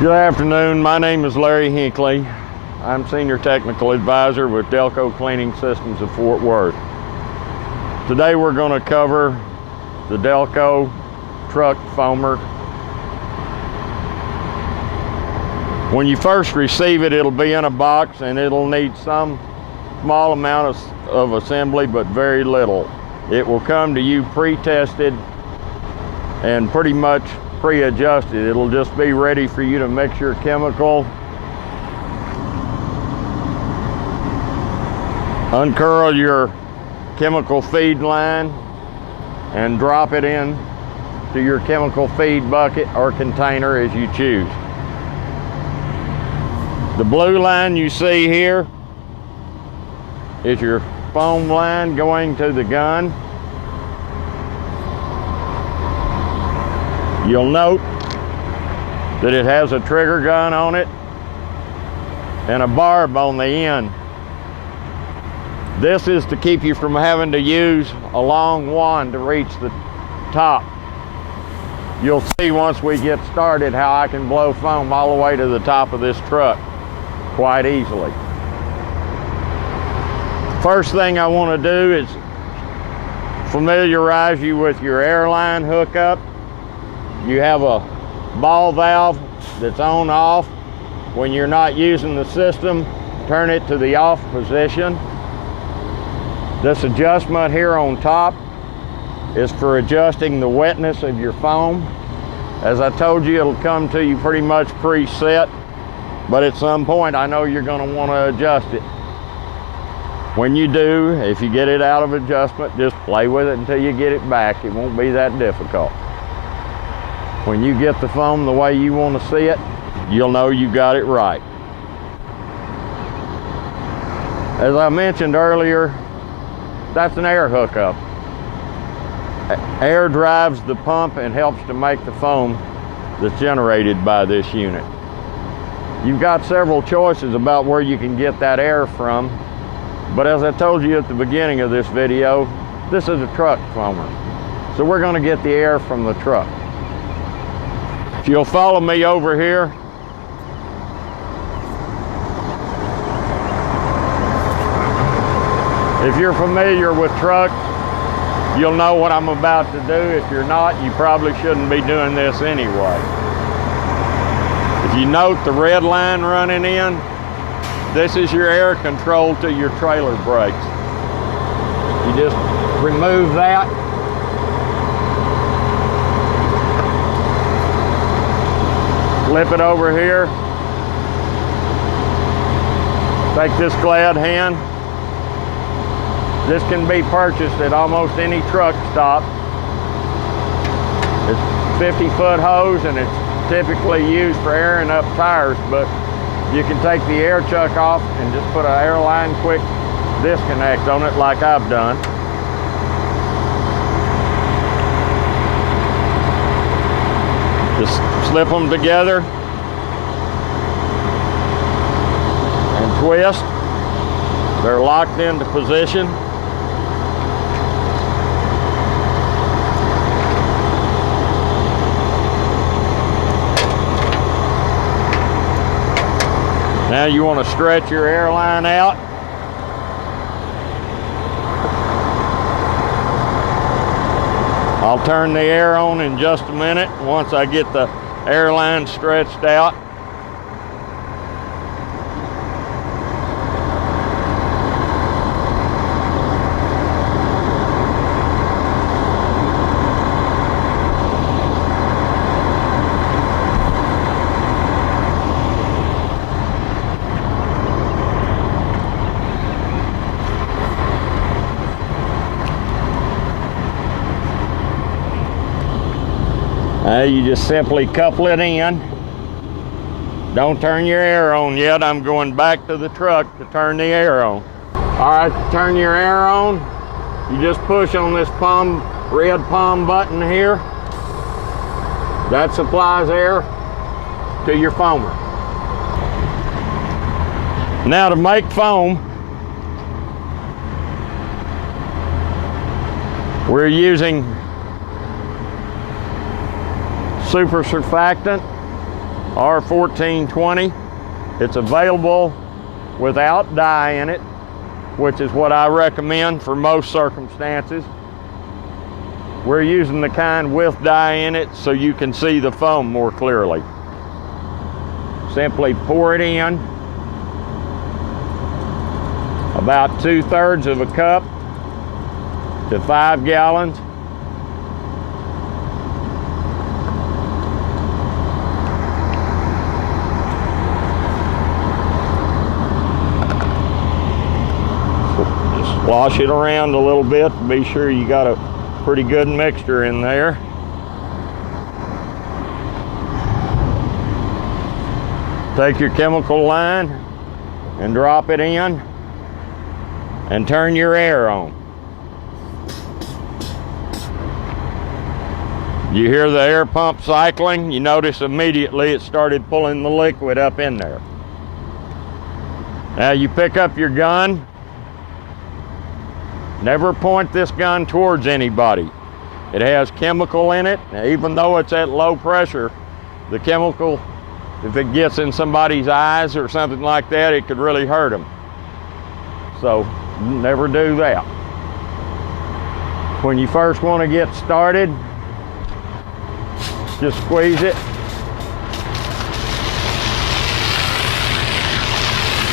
Good afternoon, my name is Larry Hinckley. I'm Senior Technical Advisor with Delco Cleaning Systems of Fort Worth. Today we're going to cover the Delco truck foamer. When you first receive it, it'll be in a box and it'll need some small amount of assembly, but very little. It will come to you pre-tested and pretty much pre-adjusted. It'll just be ready for you to mix your chemical, uncurl your chemical feed line, and drop it in to your chemical feed bucket or container as you choose. The blue line you see here is your foam line going to the gun. You'll note that it has a trigger gun on it and a barb on the end. This is to keep you from having to use a long wand to reach the top. You'll see once we get started how I can blow foam all the way to the top of this truck quite easily. First thing I want to do is familiarize you with your airline hookup. You have a ball valve that's on-off. When you're not using the system, turn it to the off position. This adjustment here on top is for adjusting the wetness of your foam. As I told you, it'll come to you pretty much preset, but at some point I know you're going to want to adjust it. When you do, if you get it out of adjustment, just play with it until you get it back. It won't be that difficult. When you get the foam the way you want to see it, you'll know you got it right. As I mentioned earlier, that's an air hookup. Air drives the pump and helps to make the foam that's generated by this unit. You've got several choices about where you can get that air from, but as I told you at the beginning of this video, this is a truck foamer. So we're going to get the air from the truck. If you'll follow me over here, if you're familiar with trucks, you'll know what I'm about to do. If you're not, you probably shouldn't be doing this anyway. If you note the red line running in, this is your air control to your trailer brakes. You just remove that. Flip it over here. Take this glad hand. This can be purchased at almost any truck stop. It's a 50-foot hose and it's typically used for airing up tires, but you can take the air chuck off and just put an airline quick disconnect on it like I've done. Just slip them together and twist. They're locked into position. Now you want to stretch your airline out. I'll turn the air on in just a minute once I get the airline stretched out. You just simply couple it in. Don't turn your air on yet. I'm going back to the truck to turn the air on. All right, turn your air on. You just push on this red palm button here. That supplies air to your foamer. Now to make foam, we're using super surfactant R1420. It's available without dye in it, which is what I recommend for most circumstances. We're using the kind with dye in it so you can see the foam more clearly. Simply pour it in, about 2/3 of a cup to 5 gallons. Just slosh it around a little bit to be sure you got a pretty good mixture in there. Take your chemical line and drop it in and turn your air on. You hear the air pump cycling. You notice immediately it started pulling the liquid up in there. Now you pick up your gun. Never point this gun towards anybody. It has chemical in it. Now, even though it's at low pressure, the chemical, if it gets in somebody's eyes or something like that, it could really hurt them. So never do that. When you first want to get started, just squeeze it.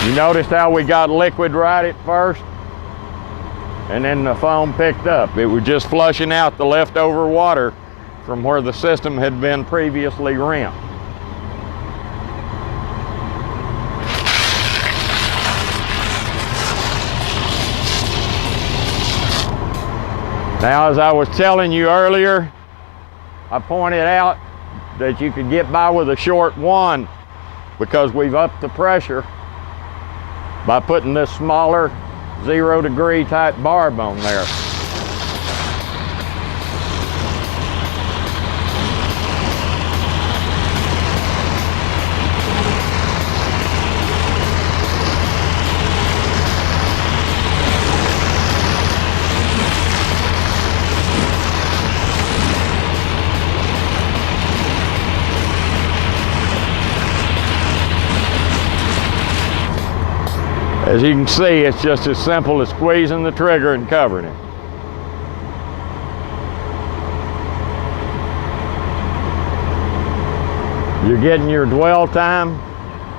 You noticed how we got liquid right at first? And then the foam picked up. It was just flushing out the leftover water from where the system had been previously rinsed. Now, as I was telling you earlier, I pointed out that you could get by with a short one because we've upped the pressure by putting this smaller 0-degree type barb on there. As you can see, it's just as simple as squeezing the trigger and covering it. You're getting your dwell time,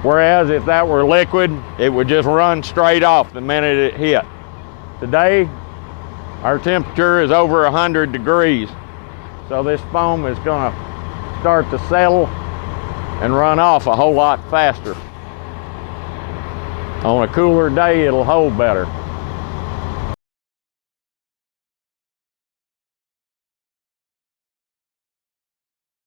whereas if that were liquid, it would just run straight off the minute it hit. Today, our temperature is over 100 degrees, so this foam is going to start to settle and run off a whole lot faster. On a cooler day, it'll hold better.